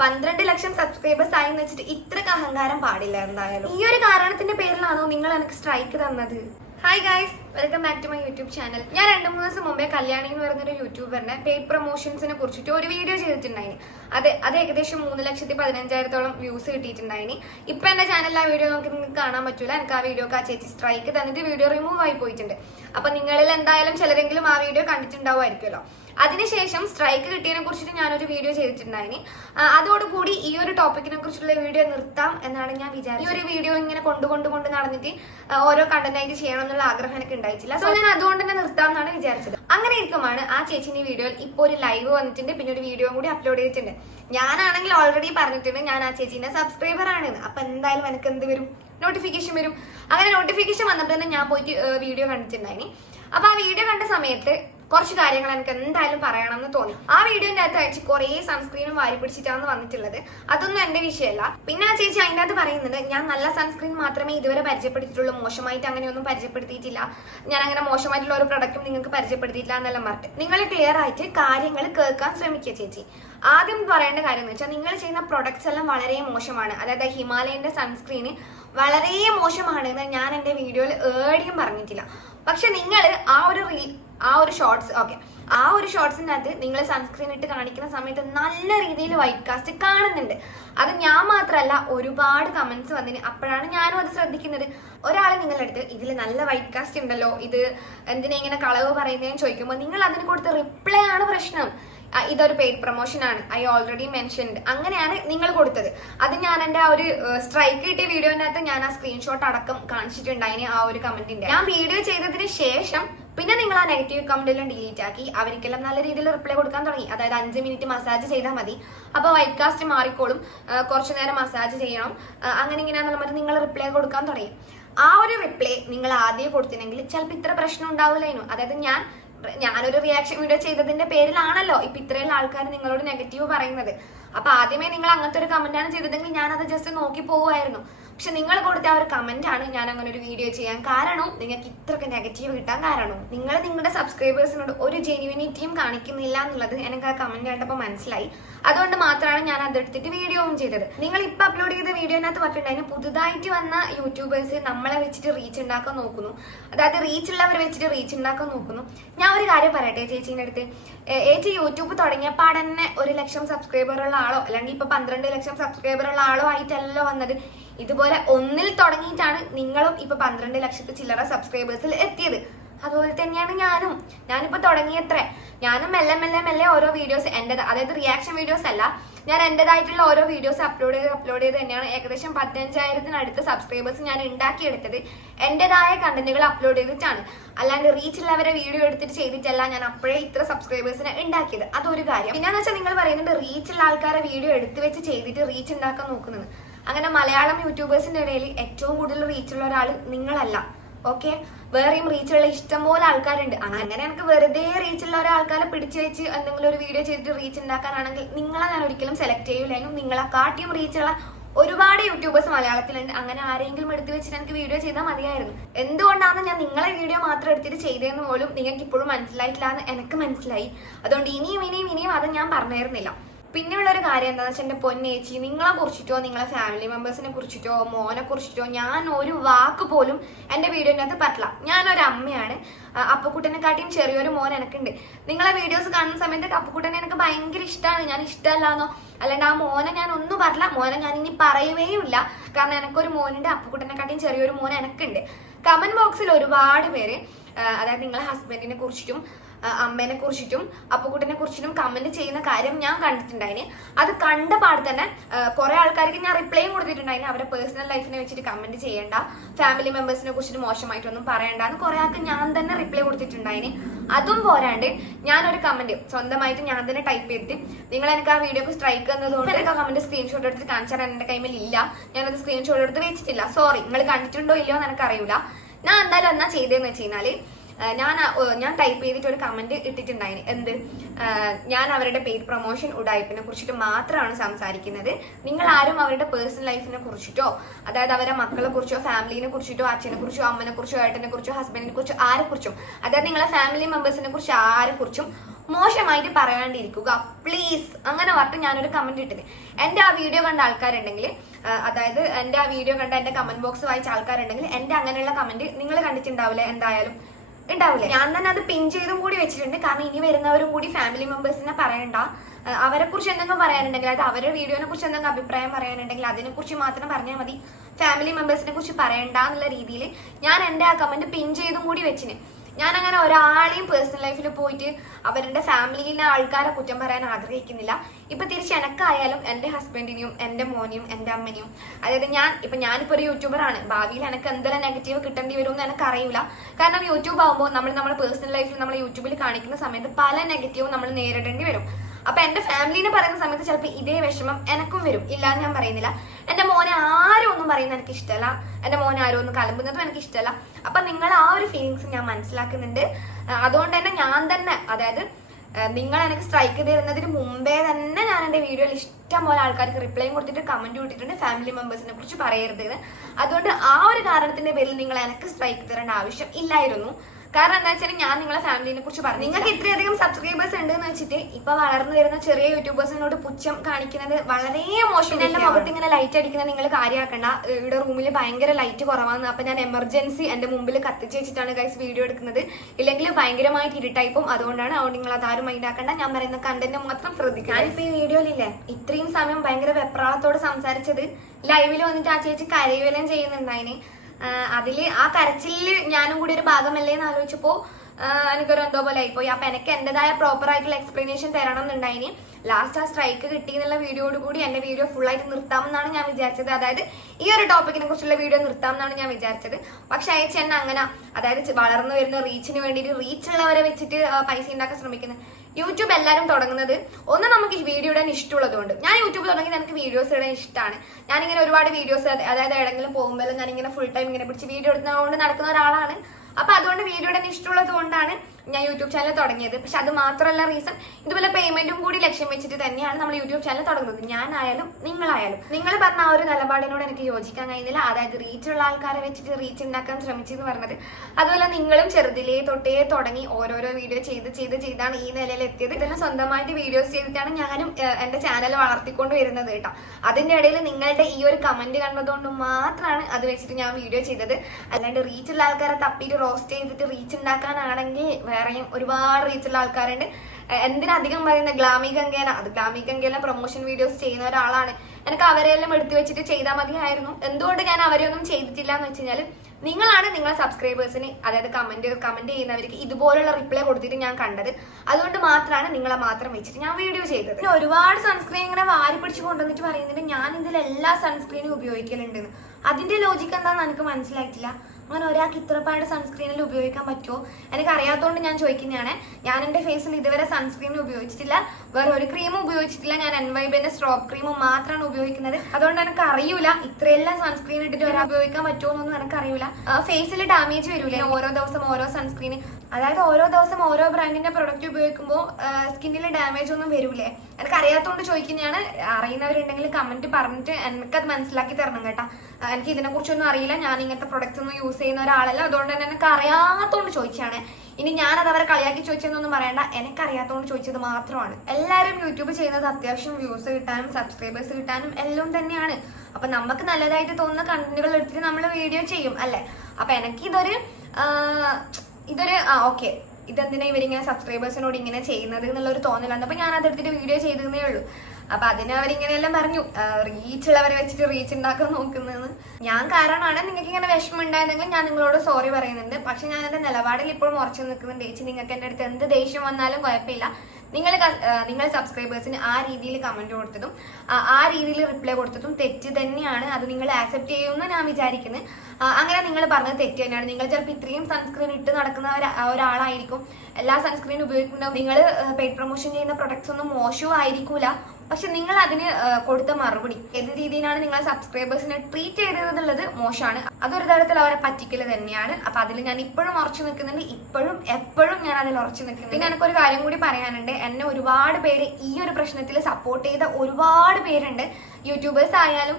12 ലക്ഷം subscribers ആയി എന്ന് വെച്ചിട്ട് ഇത്രക്ക് അഹങ്കാരം പാടില്ല. എന്തായാലും ഈ ഒരു കാരണത്തിന്റെ പേരിലാണോ നിങ്ങൾ എനിക്ക് സ്ട്രൈക്ക് തന്നത്? Hi guys, welcome back to my YouTube channel. ഞാൻ 2-3 ദിവസം മുമ്പേ കല്യാണി എന്ന് പറയുന്നൊരു യൂട്യൂബറിന്റെ പെയ്ഡ് പ്രൊമോഷൻസിനെ കുറിച്ചിട്ട് ഒരു വീഡിയോ ചെയ്തിട്ടുണ്ടായിന്. അത് ഏകദേശം 3,15,000 വ്യൂസ് കിട്ടിയിട്ടുണ്ടായിന്. ഇപ്പൊ എന്റെ ചാനലിൽ ആ വീഡിയോ നോക്കി നിങ്ങൾക്ക് കാണാൻ പറ്റൂല. എനിക്ക് ആ വീഡിയോക്ക് ആ ചേച്ചി സ്ട്രൈക്ക് തന്നിട്ട് വീഡിയോ റിമൂവ് ആയി പോയിട്ടുണ്ട്. അപ്പൊ നിങ്ങളിൽ എന്തായാലും ചിലരെങ്കിലും ആ വീഡിയോ കണ്ടിട്ടുണ്ടാവുമായിരിക്കുമല്ലോ. അതിനുശേഷം സ്ട്രൈക്ക് കിട്ടിയതിനെ കുറിച്ചിട്ട് ഞാനൊരു വീഡിയോ ചെയ്തിട്ടുണ്ടായിന്. അതോടുകൂടി ഈ ഒരു ടോപ്പിക്കിനെ കുറിച്ചുള്ള വീഡിയോ നിർത്താം എന്നാണ് ഞാൻ വിചാരിച്ചത്. ഈ ഒരു വീഡിയോ ഇങ്ങനെ കൊണ്ട് നടന്നിട്ട് ഓരോ കണ്ടന്റായിട്ട് ചെയ്യണം എന്നുള്ള ആഗ്രഹം എനിക്ക് ഉണ്ടായിട്ടില്ല. സോ ഞാൻ അതുകൊണ്ട് തന്നെ നിർത്താം എന്നാണ് വിചാരിച്ചത്. അങ്ങനെ ഇരിക്കുമാണ് ആ ചേച്ചിന്റെ വീഡിയോയിൽ ഇപ്പോൾ ഒരു ലൈവ് വന്നിട്ടുണ്ട്, പിന്നെ ഒരു വീഡിയോ കൂടി അപ്ലോഡ് ചെയ്തിട്ടുണ്ട്. ഞാനാണെങ്കിൽ ഓൾറെഡി പറഞ്ഞിട്ടുണ്ട് ഞാൻ ആ ചേച്ചിന്റെ സബ്സ്ക്രൈബർ ആണെന്ന്. അപ്പൊ എന്തായാലും എനിക്ക് എന്ത് വരും? നോട്ടിഫിക്കേഷൻ വരും. അങ്ങനെ നോട്ടിഫിക്കേഷൻ വന്നപ്പോൾ തന്നെ ഞാൻ പോയിട്ട് വീഡിയോ കണ്ടിട്ടുണ്ടായിനി. അപ്പൊ ആ വീഡിയോ കണ്ട സമയത്ത് കുറച്ച് കാര്യങ്ങൾ എനിക്ക് എന്തായാലും പറയണം എന്ന് തോന്നി. ആ വീഡിയോന്റെ അകത്ത് അയച്ച് കുറെ സൺസ്ക്രീനും വാരി പിടിച്ചിട്ടാണ് വന്നിട്ടുള്ളത്. അതൊന്നും എന്റെ വിഷയമല്ല. പിന്നെ ആ ചേച്ചി അതിൻ്റെ അകത്ത് പറയുന്നുണ്ട്, ഞാൻ നല്ല സൺസ്ക്രീൻ മാത്രമേ ഇതുവരെ പരിചയപ്പെടുത്തിയിട്ടുള്ളൂ, മോശമായിട്ട് അങ്ങനെയൊന്നും പരിചയപ്പെടുത്തിയിട്ടില്ല, ഞാൻ അങ്ങനെ മോശമായിട്ടുള്ള ഒരു പ്രൊഡക്റ്റും നിങ്ങൾക്ക് പരിചയപ്പെടുത്തിയിട്ടില്ല എന്നെല്ലാം പറഞ്ഞിട്ട് നിങ്ങൾ ക്ലിയർ ആയിട്ട് കാര്യങ്ങൾ കേൾക്കാൻ ശ്രമിക്കുക ചേച്ചി. ആദ്യം പറയേണ്ട കാര്യം എന്ന് വെച്ചാൽ നിങ്ങൾ ചെയ്യുന്ന പ്രൊഡക്ട്സ് എല്ലാം വളരെ മോശമാണ്. അതായത് ഹിമാലയന്റെ സൺസ്ക്രീന് വളരെ മോശമാണെന്ന് ഞാൻ എന്റെ വീഡിയോയിൽ ഏടിയും പറഞ്ഞിട്ടില്ല. പക്ഷെ നിങ്ങൾ ആ ഒരു ഷോർട്സിന്റെ അകത്ത് നിങ്ങൾ സൺസ്ക്രീൻ ഇട്ട് കാണിക്കുന്ന സമയത്ത് നല്ല രീതിയിൽ വൈറ്റ് കാസ്റ്റ് കാണുന്നുണ്ട്. അത് ഞാൻ മാത്രമല്ല, ഒരുപാട് കമന്റ്സ് വന്നിന്. അപ്പോഴാണ് ഞാനും അത് ശ്രദ്ധിക്കുന്നത്. ഒരാളെ നിങ്ങളുടെ അടുത്ത് ഇതിൽ നല്ല വൈറ്റ് കാസ്റ്റ് ഉണ്ടല്ലോ, ഇത് എന്തിനാ ഇങ്ങനെ കളവ് പറയുന്നതെന്ന് ചോദിക്കുമ്പോൾ നിങ്ങൾ അതിന് കൊടുത്ത റിപ്ലൈ ആണ് പ്രശ്നം. ഇതൊരു പെയ്ഡ് പ്രൊമോഷൻ ആണ്, ഐ ഓൾറെഡി മെൻഷൻഡ്, അങ്ങനെയാണ് നിങ്ങൾ കൊടുത്തത്. അത് ഞാൻ എന്റെ ആ ഒരു സ്ട്രൈക്ക് കിട്ടിയ വീഡിയോനകത്ത് ഞാൻ ആ സ്ക്രീൻഷോട്ട് അടക്കം കാണിച്ചിട്ടുണ്ടായിന് ആ ഒരു കമന്റിന്റെ. ഞാൻ വീഡിയോ ചെയ്തതിന് ശേഷം പിന്നെ നിങ്ങൾ ആ നെഗറ്റീവ് കമന്റെല്ലാം ഡിലീറ്റ് ആക്കി അവർക്കെല്ലാം നല്ല രീതിയിൽ റിപ്ലൈ കൊടുക്കാൻ തുടങ്ങി. അതായത് 5 മിനിറ്റ് മസാജ് ചെയ്താൽ മതി, അപ്പൊ വൈറ്റ് കാസ്റ്റ് മാറിക്കോളും, കുറച്ചു നേരം മസാജ് ചെയ്യണം, അങ്ങനെ ഇങ്ങനെയാണെന്നുള്ള മറ്റേ നിങ്ങൾ റിപ്ലൈ കൊടുക്കാൻ തുടങ്ങി. ആ ഒരു റിപ്ലൈ നിങ്ങൾ ആദ്യം കൊടുത്തിനെങ്കിൽ ചിലപ്പോൾ ഇത്ര പ്രശ്നം ഉണ്ടാവില്ലായിരുന്നു. അതായത് ഞാനൊരു റിയാക്ഷൻ വീഡിയോ ചെയ്തതിന്റെ പേരിലാണല്ലോ ഇപ്പൊ ഇത്രയും ആൾക്കാർ നിങ്ങളോട് നെഗറ്റീവ് പറയുന്നത്. അപ്പൊ ആദ്യമേ നിങ്ങൾ അങ്ങനത്തെ ഒരു കമന്റാണ് ചെയ്തതെങ്കിൽ ഞാൻ അത് ജസ്റ്റ് നോക്കി പോവുമായിരുന്നു. പക്ഷെ നിങ്ങൾ കൊടുത്ത ആ ഒരു കമന്റ് ആണ് ഞാൻ അങ്ങനെ ഒരു വീഡിയോ ചെയ്യാൻ കാരണവും നിങ്ങൾക്ക് ഇത്രയൊക്കെ നെഗറ്റീവ് കിട്ടാൻ കാരണവും. നിങ്ങൾ നിങ്ങളുടെ സബ്സ്ക്രൈബേഴ്സിനോട് ഒരു ജെന്യുവിനിറ്റിയും കാണിക്കുന്നില്ല എന്നുള്ളത് എനിക്ക് ആ കമന്റ് കണ്ടപ്പോൾ മനസ്സിലായി. അതുകൊണ്ട് മാത്രമാണ് ഞാൻ അതെടുത്തിട്ട് വീഡിയോയും ചെയ്തത്. നിങ്ങൾ ഇപ്പൊ അപ്ലോഡ് ചെയ്ത വീഡിയോനകത്ത് പറഞ്ഞിട്ടുണ്ടായിരുന്നു പുതുതായിട്ട് വന്ന യൂട്യൂബേഴ്സ് നമ്മളെ വെച്ചിട്ട് റീച്ച് ഉണ്ടാക്കാൻ നോക്കുന്നു, അതായത് റീച്ച് ഉള്ളവരെ വെച്ചിട്ട് റീച്ച് ഉണ്ടാക്കാൻ നോക്കുന്നു. ഞാൻ ഒരു കാര്യം പറയട്ടെ ചേച്ചീൻ്റെ അടുത്ത്, ചേച്ചി യൂട്യൂബ് തുടങ്ങിയപ്പോൾ തന്നെ 1 ലക്ഷം സബ്സ്ക്രൈബർ ഉള്ള ആളോ അല്ലെങ്കിൽ ഇപ്പൊ 12 ലക്ഷം സബ്സ്ക്രൈബർ ഉള്ള ആളോ ആയിട്ടല്ലോ വന്നത്. ഇതുപോലെ ഒന്നിൽ തുടങ്ങിയിട്ടാണ് നിങ്ങളും ഇപ്പൊ 12 ലക്ഷത്തി ചില്ലറ സബ്സ്ക്രൈബേഴ്സിൽ എത്തിയത്. അതുപോലെ തന്നെയാണ് ഞാനിപ്പോ തുടങ്ങിയത്രേ. ഞാനും മെല്ലെ ഓരോ വീഡിയോസ് അതായത് റിയാക്ഷൻ വീഡിയോസ് അല്ല, ഞാൻ എന്റേതായിട്ടുള്ള ഓരോ വീഡിയോസ് അപ്ലോഡ് ചെയ്ത് തന്നെയാണ് ഏകദേശം 15,000-അടുത്ത സബ്സ്ക്രൈബേഴ്സ് ഞാൻ ഉണ്ടാക്കിയെടുത്തത്. എന്റേതായ കണ്ടന്റുകൾ അപ്ലോഡ് ചെയ്തിട്ടാണ്, അല്ലാണ്ട് റീച്ച് ഉള്ളവരെ വീഡിയോ എടുത്തിട്ട് ചെയ്തിട്ടല്ല ഞാൻ അപ്പോഴേ ഇത്ര സബ്സ്ക്രൈബേഴ്സിനെ ഉണ്ടാക്കിയത്. അതൊരു കാര്യം. പിന്നെന്ന് വെച്ചാൽ നിങ്ങൾ പറയുന്നുണ്ട് റീച്ച് ഉള്ള ആൾക്കാരെ വീഡിയോ എടുത്ത് വെച്ച് ചെയ്തിട്ട് റീച്ച് ഉണ്ടാക്കാൻ നോക്കുന്നത്. അങ്ങനെ മലയാളം യൂട്യൂബേഴ്സിന്റെ ഇടയിൽ ഏറ്റവും കൂടുതൽ റീച്ചുള്ള ഒരാൾ നിങ്ങളല്ല. ഓക്കെ, വേറെയും റീച്ചുള്ള ഇഷ്ടംപോലെ ആൾക്കാരുണ്ട്. അങ്ങനെ എനിക്ക് വെറുതെ റീച്ചുള്ള ഒരാൾക്കാരെ പിടിച്ചു വെച്ച് എന്തെങ്കിലും ഒരു വീഡിയോ ചെയ്തിട്ട് റീച്ച് ഉണ്ടാക്കാനാണെങ്കിൽ നിങ്ങളെ ഞാൻ ഒരിക്കലും സെലക്ട് ചെയ്യില്ലായിരുന്നു. നിങ്ങളെ കാട്ടിയും റീച്ചുള്ള ഒരുപാട് യൂട്യൂബേഴ്സ് മലയാളത്തിലുണ്ട്. അങ്ങനെ ആരെങ്കിലും എടുത്തു വെച്ചിട്ട് എനിക്ക് വീഡിയോ ചെയ്താൽ മതിയായിരുന്നു. എന്തുകൊണ്ടാണ് ഞാൻ നിങ്ങളെ വീഡിയോ മാത്രം എടുത്തിട്ട് ചെയ്തതെന്ന് പോലും നിങ്ങൾക്ക് ഇപ്പോഴും മനസ്സിലായിട്ടില്ല എന്ന് എനിക്ക് മനസ്സിലായി. അതുകൊണ്ട് ഇനിയും അത് ഞാൻ പറഞ്ഞിരുന്നില്ല. പിന്നെയുള്ള ഒരു കാര്യം എന്താണെന്ന് വെച്ചാൽ എൻ്റെ പൊന്നേച്ചി, നിങ്ങളെ കുറിച്ചിട്ടോ നിങ്ങളെ ഫാമിലി മെമ്പേഴ്സിനെ കുറിച്ചിട്ടോ മോനെ കുറിച്ചിട്ടോ ഞാൻ ഒരു വാക്ക് പോലും എൻ്റെ വീഡിയോനകത്ത് പറ്റില്ല. ഞാനൊരു അമ്മയാണ്, അപ്പുക്കുട്ടനെക്കാട്ടിയും ചെറിയൊരു മോൻ എനിക്കുണ്ട്. നിങ്ങളെ വീഡിയോസ് കാണുന്ന സമയത്ത് അപ്പുക്കുട്ടനെ എനിക്ക് ഭയങ്കര ഇഷ്ടമാണ്. ഞാൻ ഇഷ്ടമല്ലാന്നോ അല്ലാണ്ട് ആ മോനെ ഞാൻ ഒന്നും പറഞ്ഞില്ല. മോനെ ഞാൻ ഇനി പറയുകയുമില്ല. കാരണം എനിക്കൊരു മോനുണ്ട്, അപ്പുക്കുട്ടനെക്കാട്ടിയും ചെറിയൊരു മോൻ എനിക്കുണ്ട്. കമന്റ് ബോക്സിൽ ഒരുപാട് പേര് അതായത് നിങ്ങളെ ഹസ്ബൻഡിനെ കുറിച്ചിട്ടും അമ്മേനെ കുറിച്ചിട്ടും അപ്പുക്കുട്ടനെ കുറിച്ചിട്ടും കമന്റ് ചെയ്യുന്ന കാര്യം ഞാൻ കണ്ടിട്ടുണ്ടായിന്. അത് കണ്ട പാട് തന്നെ കുറെ ആൾക്കാർക്ക് ഞാൻ റിപ്ലൈയും കൊടുത്തിട്ടുണ്ടായിന്. അവരെ പേഴ്സണൽ ലൈഫിനെ വെച്ചിട്ട് കമന്റ് ചെയ്യേണ്ട, ഫാമിലി മെമ്പേഴ്സിനെ കുറിച്ചിട്ട് മോശമായിട്ടൊന്നും പറയണ്ട എന്ന് കുറെ ആൾക്ക് ഞാൻ തന്നെ റിപ്ലൈ കൊടുത്തിട്ടുണ്ടായിന്. അതും പോരാണ്ട് ഞാനൊരു കമന്റ് സ്വന്തമായിട്ട് ഞാൻ തന്നെ ടൈപ്പ് ചെയ്തിട്ട് നിങ്ങൾ എനിക്ക് ആ വീഡിയോക്ക് സ്ട്രൈക്ക് എന്നതുകൊണ്ട് എനിക്ക് ആ കമന്റ് സ്ക്രീൻഷോട്ട് എടുത്തിട്ട് കാണിച്ചാൽ എന്റെ കൈമിൽ ഇല്ല. ഞാനത് സ്ക്രീൻഷോട്ട് എടുത്ത് വെച്ചിട്ടില്ല. സോറി, നിങ്ങൾ കണ്ടിട്ടുണ്ടോ ഇല്ലയോ എന്ന് എനിക്കറിയില്ല. ഞാൻ എന്തായാലും എന്നാ ചെയ്തതെന്ന് വെച്ച് കഴിഞ്ഞാല് ഞാൻ ടൈപ്പ് ചെയ്തിട്ട് ഒരു കമന്റ് ഇട്ടിട്ടുണ്ടായിരുന്നു. ഞാൻ അവരുടെ പെയ്ഡ് പ്രൊമോഷൻ ഉഡായിപ്പിനെ കുറിച്ചിട്ട് മാത്രമാണ് സംസാരിക്കുന്നത്. നിങ്ങൾ ആരും അവരുടെ പേഴ്സണൽ ലൈഫിനെ കുറിച്ചിട്ടോ അതായത് അവരുടെ മക്കളെ കുറിച്ചോ ഫാമിലിനെ കുറിച്ചിട്ടോ അച്ഛനെ കുറിച്ചോ അമ്മനെ കുറിച്ചോ ഏട്ടനെ കുറിച്ചോ ഹസ്ബൻഡിനെ കുറിച്ചോ ആരെ കുറിച്ചും അതായത് നിങ്ങളെ ഫാമിലി മെമ്പേഴ്സിനെ കുറിച്ച് ആരെ കുറിച്ചും മോശമായിട്ട് പറയാണ്ടിരിക്കുക പ്ലീസ്. അങ്ങനെ പറഞ്ഞിട്ട് ഞാനൊരു കമന്റ് ഇട്ടത്. എന്റെ ആ വീഡിയോ കണ്ട ആൾക്കാരുണ്ടെങ്കിൽ, അതായത് എന്റെ ആ വീഡിയോ കണ്ട എന്റെ കമന്റ് ബോക്സ് വായിച്ച ആൾക്കാരുണ്ടെങ്കിൽ എന്റെ അങ്ങനെയുള്ള കമന്റ് നിങ്ങൾ കണ്ടിട്ടുണ്ടാവില്ല, എന്തായാലും ഉണ്ടാവില്ലേ. ഞാൻ തന്നെ അത് പിൻ ചെയ്തും കൂടി വെച്ചിട്ടുണ്ട്. കാരണം ഇനി വരുന്നവരും കൂടി ഫാമിലി മെമ്പേഴ്സിനെ പറയണ്ട, അവരെ കുറിച്ച് എന്തെങ്കിലും പറയാനുണ്ടെങ്കിൽ, അതായത് അവരുടെ വീഡിയോനെ കുറിച്ച് എന്തെങ്കിലും അഭിപ്രായം പറയാനുണ്ടെങ്കിൽ അതിനെ കുറിച്ച് മാത്രം പറഞ്ഞാൽ മതി, ഫാമിലി മെമ്പേഴ്സിനെ കുറിച്ച് പറയണ്ട എന്നുള്ള രീതിയിൽ ഞാൻ എന്റെ ആ കമന്റ് പിൻ ചെയ്തും കൂടി വെച്ചിന്. ഞാൻ അങ്ങനെ ഒരാളെയും പേഴ്സണൽ ലൈഫിൽ പോയിട്ട് അവരുടെ ഫാമിലിയിലെ ആൾക്കാരെ കുറ്റം പറയാൻ ആഗ്രഹിക്കുന്നില്ല. ഇപ്പൊ തിരിച്ച് എനക്കായാലും എന്റെ ഹസ്ബൻഡിനെയും എന്റെ മോനെയും എന്റെ അമ്മനെയും, അതായത് ഞാനിപ്പോ ഒരു യൂട്യൂബറാണ്, ഭാവിയിൽ എനിക്ക് എന്തെല്ലാം നെഗറ്റീവ് കിട്ടേണ്ടി വരുമെന്ന് എനിക്ക് അറിയില്ല. കാരണം യൂട്യൂബ് ആകുമ്പോൾ നമ്മുടെ പേഴ്സണൽ ലൈഫിൽ നമ്മൾ യൂട്യൂബിൽ കാണിക്കുന്ന സമയത്ത് പല നെഗറ്റീവും നമ്മൾ നേരിടേണ്ടി വരും. അപ്പൊ എന്റെ ഫാമിലിനെ പറയുന്ന സമയത്ത് ചിലപ്പോൾ ഇതേ വിഷമം എനക്കും വരും, ഇല്ലാന്ന് ഞാൻ പറയുന്നില്ല. എന്റെ മോനെ ആരും ഒന്നും പറയുന്നത് എനിക്ക് ഇഷ്ടമല്ല, എന്റെ മോനെ ആരും ഒന്നും കലമ്പുന്നതും എനിക്ക് ഇഷ്ടമല്ല. അപ്പൊ നിങ്ങൾ ആ ഒരു ഫീലിങ്സ് ഞാൻ മനസ്സിലാക്കുന്നുണ്ട്. അതുകൊണ്ട് തന്നെ ഞാൻ തന്നെ, അതായത് നിങ്ങൾ എനിക്ക് സ്ട്രൈക്ക് തരുന്നതിന് മുമ്പേ തന്നെ ഞാൻ എന്റെ വീഡിയോയിൽ ഇഷ്ടം പോലെ ആൾക്കാർക്ക് റിപ്ലൈയും കൊടുത്തിട്ട് കമന്റ് കൊടുത്തിട്ടുണ്ട് ഫാമിലി മെമ്പേഴ്സിനെ കുറിച്ച് പറയരുത്. അതുകൊണ്ട് ആ ഒരു കാരണത്തിന്റെ പേരിൽ നിങ്ങൾ എനിക്ക് സ്ട്രൈക്ക് തരേണ്ട ആവശ്യം ഇല്ലായിരുന്നു. കാരണം എന്താ വെച്ചാൽ ഞാൻ നിങ്ങളെ ഫാമിലിനെ കുറിച്ച് പറഞ്ഞു. നിങ്ങൾക്ക് ഇത്രയധികം സബ്സ്ക്രൈബേഴ്സ് ഉണ്ടെന്ന് വെച്ചിട്ട് ഇപ്പൊ വളർന്നു വരുന്ന ചെറിയ യൂട്യൂബേഴ്സിനോട് പുച്ഛം കാണിക്കുന്നത് വളരെ മോശം. എന്റെ മുഖത്ത് ഇങ്ങനെ ലൈറ്റ് അടിക്കുന്നത് നിങ്ങൾ കാര്യമാക്കണ്ട. ഇവിടെ റൂമിൽ ഭയങ്കര ലൈറ്റ് കുറവാണ്. അപ്പൊ ഞാൻ എമർജൻസി എന്റെ മുമ്പിൽ കത്തിച്ച് വെച്ചിട്ടാണ് ഗൈസ് വീഡിയോ എടുക്കുന്നത്. ഇല്ലെങ്കിൽ ഭയങ്കരമായിട്ട് ഇരുട്ടായിപ്പോ. അതുകൊണ്ട് നിങ്ങൾ അതാരും മൈൻഡ് ആക്കണ്ട. ഞാൻ പറയുന്ന കണ്ടന്റ് മാത്രം ശ്രദ്ധിക്കുക. ഞാനിപ്പോ ഈ വീഡിയോയിലില്ലേ ഇത്രയും സമയം ഭയങ്കര വെപ്രാളത്തോട് സംസാരിച്ചത് ലൈവിൽ വന്നിട്ട് ആ ചേച്ചി കരയുകയും ചെയ്യുന്നുണ്ടായിന്. അതില് ആ കരച്ചില് ഞാനും കൂടി ഒരു ഭാഗമല്ലേ എന്ന് ആലോചിച്ചപ്പോ എനിക്കൊരു എന്തോ പോലെ ആയിപ്പോയി. അപ്പൊ എനിക്ക് എന്റേതായ പ്രോപ്പർ ആയിട്ടുള്ള എക്സ്പ്ലനേഷൻ തരണം എന്നുണ്ടായിന്. ലാസ്റ്റ് ആ സ്ട്രൈക്ക് കിട്ടി എന്നുള്ള വീഡിയോയോട് കൂടി എന്റെ വീഡിയോ ഫുൾ ആയിട്ട് നിർത്താമെന്നാണ് ഞാൻ വിചാരിച്ചത്. അതായത് ഈ ഒരു ടോപ്പിക്കിനെ കുറിച്ചുള്ള വീഡിയോ നിർത്താമെന്നാണ് ഞാൻ വിചാരിച്ചത്. പക്ഷെ അയച്ച് എന്നെ അങ്ങനെ, അതായത് വളർന്നു വരുന്ന റീച്ചിന് വേണ്ടിയിട്ട് റീച്ചുള്ളവരെ വെച്ചിട്ട് പൈസ ഉണ്ടാക്കാൻ ശ്രമിക്കുന്നത്. യൂട്യൂബ് എല്ലാവരും തുടങ്ങുന്നത് ഒന്ന് നമുക്ക് ഈ വീഡിയോ ഇടാൻ ഇഷ്ടമുള്ളതുകൊണ്ട്. ഞാൻ യൂട്യൂബ് തുടങ്ങി എനിക്ക് വീഡിയോസ് ഇടാൻ ഇഷ്ടമാണ്. ഞാനിങ്ങനെ ഒരുപാട് വീഡിയോസ്, അതായത് എവിടെയെങ്കിലും പോകുമ്പോൾ ഞാനിങ്ങനെ ഫുൾ ടൈം ഇങ്ങനെ പിടിച്ച് വീഡിയോ എടുക്കുന്നതുകൊണ്ട് നടക്കുന്ന ഒരാളാണ്. അപ്പൊ അതുകൊണ്ട് വീഡിയോ ഇടാൻ ഇഷ്ടമുള്ളത് കൊണ്ടാണ് ഞാൻ യൂട്യൂബ് ചാനൽ തുടങ്ങിയത്. പക്ഷെ അത് മാത്രമല്ല റീസൺ, ഇതുപോലെ പേയ്മെന്റും കൂടി ലക്ഷ്യം വെച്ചിട്ട് തന്നെയാണ് നമ്മൾ യൂട്യൂബ് ചാനൽ തുടങ്ങുന്നത്. ഞാനായാലും നിങ്ങളായാലും. നിങ്ങൾ പറഞ്ഞ ആ ഒരു നിലപാടിനോട് എനിക്ക് യോജിക്കാൻ കഴിയുന്നില്ല. അതായത് റീച്ചുള്ള ആൾക്കാരെ വെച്ചിട്ട് റീച്ച് ഉണ്ടാക്കാൻ ശ്രമിച്ചെന്ന് പറഞ്ഞത്. അതുപോലെ നിങ്ങളും ചെറുതിലേ തൊട്ടേ തുടങ്ങി ഓരോരോ വീഡിയോ ചെയ്താണ് ഈ നിലയിൽ എത്തിയത്. ഇതെല്ലാം സ്വന്തമായിട്ട് വീഡിയോസ് ചെയ്തിട്ടാണ് ഞാനും എന്റെ ചാനൽ വളർത്തിക്കൊണ്ട് വരുന്നത് കേട്ടോ. അതിന്റെ ഇടയിൽ നിങ്ങളുടെ ഈ ഒരു കമന്റ് കണ്ടതുകൊണ്ട് മാത്രമാണ് അത് വെച്ചിട്ട് ഞാൻ വീഡിയോ ചെയ്തത്. അല്ലാണ്ട് റീച്ചുള്ള ആൾക്കാരെ തപ്പിയിട്ട് റോസ്റ്റ് ചെയ്തിട്ട് റീച്ച് ഉണ്ടാക്കാനാണെങ്കിൽ വേറെയും ഒരുപാട് റീച്ചുള്ള ആൾക്കാരുണ്ട്. എന്തിനധികം പറയുന്ന ഗ്ലാമി ഗംഗേന, അത് ഗ്ലാമി ഗംഗേന പ്രൊമോഷൻ വീഡിയോസ് ചെയ്യുന്ന ഒരാളാണ്. എനിക്ക് അവരെല്ലാം എടുത്തു വെച്ചിട്ട് ചെയ്താൽ മതിയായിരുന്നു. എന്തുകൊണ്ട് ഞാൻ അവരെയൊന്നും ചെയ്തിട്ടില്ല എന്ന് വെച്ച് കഴിഞ്ഞാൽ, നിങ്ങളാണ് നിങ്ങളെ സബ്സ്ക്രൈബേഴ്സിന്, അതായത് കമന്റ് ചെയ്യുന്നവർക്ക് ഇതുപോലുള്ള റിപ്ലൈ കൊടുത്തിട്ട് ഞാൻ കണ്ടത്. അതുകൊണ്ട് മാത്രമാണ് നിങ്ങളെ മാത്രം വെച്ചിട്ട് ഞാൻ വീഡിയോ ചെയ്തത്. ഒരുപാട് സൺസ്ക്രീൻ ഇങ്ങനെ വാരി പിടിച്ച് കൊണ്ടുവന്നിട്ട് പറയുന്നുണ്ട് ഞാൻ ഇതിൽ എല്ലാ സൺസ്ക്രീനും ഉപയോഗിക്കലുണ്ടെന്ന്. അതിന്റെ ലോജിക്ക് എന്താണെന്ന് എനിക്ക് മനസ്സിലായിട്ടില്ല. അങ്ങനെ ഒരാൾക്ക് ഇത്രപാട് സൺസ്ക്രീനിൽ ഉപയോഗിക്കാൻ പറ്റുമോ? എനിക്ക് അറിയാത്തതുകൊണ്ട് ഞാൻ ചോദിക്കുന്നതാണ്. ഞാൻ എന്റെ ഫേസിൽ ഇതുവരെ സൺസ്ക്രീൻ ഉപയോഗിച്ചിട്ടില്ല, വേറെ ഒരു ക്രീമും ഉപയോഗിച്ചിട്ടില്ല. ഞാൻ എൻവൈബിന്റെ സ്ട്രോപ്പ് ക്രീമും മാത്രമാണ് ഉപയോഗിക്കുന്നത്. അതുകൊണ്ട് എനിക്ക് അറിയൂല ഇത്രയെല്ലാം സൺസ്ക്രീൻ ഇട്ടിട്ട് ഒരാൾ ഉപയോഗിക്കാൻ പറ്റുമോ എന്നൊന്നും എനിക്ക് അറിയൂല. ഫേസിൽ ഡാമേജ് വരൂലേ ഓരോ ദിവസം ഓരോ സൺസ്ക്രീൻ, അതായത് ഓരോ ദിവസം ഓരോ ബ്രാൻഡിന്റെ പ്രൊഡക്റ്റ് ഉപയോഗിക്കുമ്പോൾ സ്കിന്നിൽ ഡാമേജ് ഒന്നും വരൂലേ? എനിക്ക് അറിയാത്തതുകൊണ്ട് ചോദിക്കുന്നതാണ്. അറിയുന്നവരുണ്ടെങ്കിൽ കമന്റ് പറഞ്ഞിട്ട് എനിക്കത് മനസ്സിലാക്കി തരണം കേട്ടോ. എനിക്ക് ഇതിനെ കുറിച്ചൊന്നും അറിയില്ല. ഞാൻ ഇങ്ങനത്തെ പ്രൊഡക്ട്സ് ഒന്നും യൂസ് ചെയ്യുന്ന ഒരാളല്ല. അതുകൊണ്ട് തന്നെ എനിക്ക് അറിയാത്തതുകൊണ്ട് ചോദിച്ചാണ്. ഇനി ഞാനത് അവരെ കളിയാക്കി ചോദിച്ചതെന്നൊന്നും പറയണ്ട, എനിക്കറിയാത്തതുകൊണ്ട് ചോദിച്ചത് മാത്രമാണ്. എല്ലാവരും യൂട്യൂബ് ചെയ്യുന്നത് അത്യാവശ്യം വ്യൂസ് കിട്ടാനും സബ്സ്ക്രൈബേഴ്സ് കിട്ടാനും എല്ലാം തന്നെയാണ്. അപ്പൊ നമുക്ക് നല്ലതായിട്ട് തോന്നുന്ന കണ്ടന്റുകൾ എടുത്തിട്ട് നമ്മൾ വീഡിയോ ചെയ്യും അല്ലെ? അപ്പൊ എനിക്ക് ഇതൊരു ഓക്കെ, ഇതെന്തിനാ ഇവരിങ്ങനെ സബ്സ്ക്രൈബേഴ്സിനോട് ഇങ്ങനെ ചെയ്യുന്നത് എന്നുള്ളൊരു തോന്നലാണ്. അപ്പൊ ഞാൻ അതെടുത്തിട്ട് വീഡിയോ ചെയ്തേ ഉള്ളൂ. അപ്പൊ അതിന് അവരിങ്ങനെയെല്ലാം പറഞ്ഞു റീച്ച് ഉള്ളവരെ വെച്ചിട്ട് റീച്ച് ഉണ്ടാക്കാൻ നോക്കുന്നതെന്ന്. ഞാൻ കാരണമാണ് നിങ്ങൾക്ക് ഇങ്ങനെ വിഷമം ഉണ്ടായതെങ്കിൽ ഞാൻ നിങ്ങളോട് സോറി പറയുന്നുണ്ട്. പക്ഷെ ഞാൻ എന്റെ നിലപാടിൽ ഇപ്പോഴും ഉറച്ചു നിൽക്കുന്നുണ്ട്. ചേച്ചി നിങ്ങൾക്ക് എന്റെ അടുത്ത് എന്ത് ദേഷ്യം വന്നാലും കുഴപ്പമില്ല. നിങ്ങൾ സബ്സ്ക്രൈബേഴ്സിന് ആ രീതിയിൽ കമന്റ് കൊടുത്തതും ആ രീതിയിൽ റിപ്ലൈ കൊടുത്തതും തെറ്റ് തന്നെയാണ്. അത് നിങ്ങൾ ആക്സെപ്റ്റ് ചെയ്യുമെന്ന് ഞാൻ വിചാരിക്കുന്നത്. അങ്ങനെ നിങ്ങൾ പറഞ്ഞത് തെറ്റ് തന്നെയാണ്. നിങ്ങൾ ചിലപ്പോൾ ഇത്രയും സൺസ്ക്രീൻ ഇട്ട് നടക്കുന്ന ഒരാളായിരിക്കും, എല്ലാ സൺസ്ക്രീൻ ഉപയോഗിക്കുന്നുണ്ടാവും. നിങ്ങൾ പെയ്ഡ് പ്രൊമോഷൻ ചെയ്യുന്ന പ്രൊഡക്ട്സ് ഒന്നും മോശവും ആയിരിക്കൂല. പക്ഷെ നിങ്ങൾ അതിന് കൊടുത്ത മറുപടി, ഏത് രീതിയിലാണ് നിങ്ങൾ സബ്സ്ക്രൈബേഴ്സിനെ ട്രീറ്റ് ചെയ്തതെന്നുള്ളത് മോശമാണ്. അതൊരു തരത്തിൽ അവരെ പറ്റിക്കല് തന്നെയാണ്. അപ്പൊ അതിൽ ഞാൻ ഇപ്പോഴും ഉറച്ചു നിൽക്കുന്നുണ്ട്. ഇപ്പോഴും എപ്പോഴും ഞാൻ അതിൽ ഉറച്ചു നിൽക്കുന്നുണ്ട്. പിന്നെ എനിക്കൊരു കാര്യം കൂടി പറയാനുണ്ട്. എന്നെ ഒരുപാട് പേര് ഈ ഒരു പ്രശ്നത്തിൽ സപ്പോർട്ട് ചെയ്ത ഒരുപാട് പേരുണ്ട്. യൂട്യൂബേഴ്സ് ആയാലും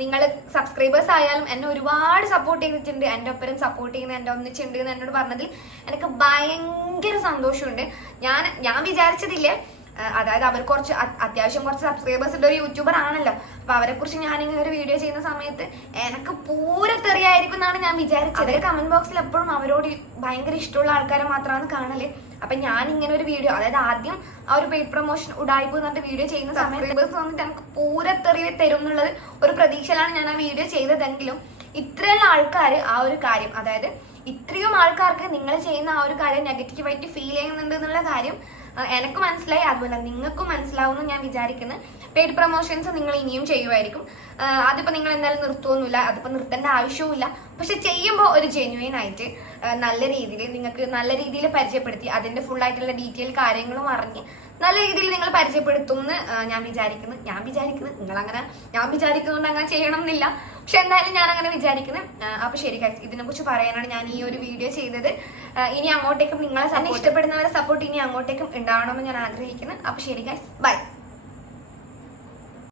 നിങ്ങൾ സബ്സ്ക്രൈബേഴ്സ് ആയാലും എന്നെ ഒരുപാട് സപ്പോർട്ട് ചെയ്തിട്ടുണ്ട്. എൻ്റെ ഒപ്പരം സപ്പോർട്ട് ചെയ്യുന്ന എൻ്റെ ഒന്നിച്ചുണ്ട് എന്ന് എന്നോട് പറഞ്ഞതിൽ എനിക്ക് ഭയങ്കര സന്തോഷമുണ്ട്. ഞാൻ വിചാരിച്ചതില്ലേ, അതായത് അവർ അത്യാവശ്യം കുറച്ച് സബ്സ്ക്രൈബേഴ്സ് ഉള്ള ഒരു യൂട്യൂബർ ആണല്ലോ. അപ്പൊ അവരെ കുറിച്ച് ഞാനിങ്ങനെ ഒരു വീഡിയോ ചെയ്യുന്ന സമയത്ത് എനിക്ക് പൂരത്തെറിയായിരിക്കും എന്നാണ് ഞാൻ വിചാരിച്ചത്. കമന്റ് ബോക്സിൽ എപ്പോഴും അവരോട് ഭയങ്കര ഇഷ്ടമുള്ള ആൾക്കാരെ മാത്രമാണ് കാണല്. അപ്പൊ ഞാൻ ഇങ്ങനെ ഒരു വീഡിയോ, അതായത് ആദ്യം ആ ഒരു പെയ്ഡ് പ്രൊമോഷൻ ഉടായ്പ എന്നിട്ട് വീഡിയോ ചെയ്യുന്ന സമയത്ത് വന്നിട്ട് എനിക്ക് പൂരത്തെറിയ തരും എന്നുള്ളത് ഒരു പ്രതീക്ഷയിലാണ് ഞാൻ ആ വീഡിയോ ചെയ്തതെങ്കിലും ഇത്രയുള്ള ആൾക്കാർ ആ ഒരു കാര്യം, അതായത് ഇത്രയും ആൾക്കാർക്ക് നിങ്ങൾ ചെയ്യുന്ന ആ ഒരു കാര്യം നെഗറ്റീവായിട്ട് ഫീൽ ചെയ്യുന്നുണ്ട് എന്നുള്ള കാര്യം എനിക്ക് മനസ്സിലായി. അതുപോലെ നിങ്ങൾക്കും മനസ്സിലാവുമെന്ന് ഞാൻ വിചാരിക്കുന്നു. പെയ്ഡ് പ്രൊമോഷൻസ് നിങ്ങൾ ഇനിയും ചെയ്യുമായിരിക്കും. അതിപ്പോ നിങ്ങൾ എന്തായാലും നിർത്തുമൊന്നുമില്ല, അതിപ്പോ നിർത്തേണ്ട ആവശ്യവുമില്ല. പക്ഷെ ചെയ്യുമ്പോൾ ഒരു ജെന്യുവൻ ആയിട്ട് നല്ല രീതിയിൽ നിങ്ങൾക്ക് നല്ല രീതിയിൽ പരിചയപ്പെടുത്തി അതിന്റെ ഫുൾ ആയിട്ടുള്ള ഡീറ്റെയിൽ കാര്യങ്ങളും അറിഞ്ഞ് നല്ല രീതിയിൽ നിങ്ങൾ പരിചയപ്പെടുത്തുമെന്ന് ഞാൻ വിചാരിക്കുന്നു. ഞാൻ വിചാരിക്കുന്നതുകൊണ്ട് അങ്ങനെ ചെയ്യണം എന്നില്ല. പക്ഷെ എന്തായാലും ഞാൻ അങ്ങനെ വിചാരിക്കുന്നു. അപ്പൊ ശരി ഗൈസ്, ഇതിനെ കുറിച്ച് പറയാനാണ് ഞാൻ ഈ ഒരു വീഡിയോ ചെയ്തത്. ഇനി അങ്ങോട്ടേക്കും നിങ്ങളെ തന്നെ ഇഷ്ടപ്പെടുന്നവരെ സപ്പോർട്ട് ഇനി അങ്ങോട്ടേക്കും ഉണ്ടാവണമെന്ന് ഞാൻ ആഗ്രഹിക്കുന്നു. അപ്പൊ ശരി ഗൈസ്, ബൈ.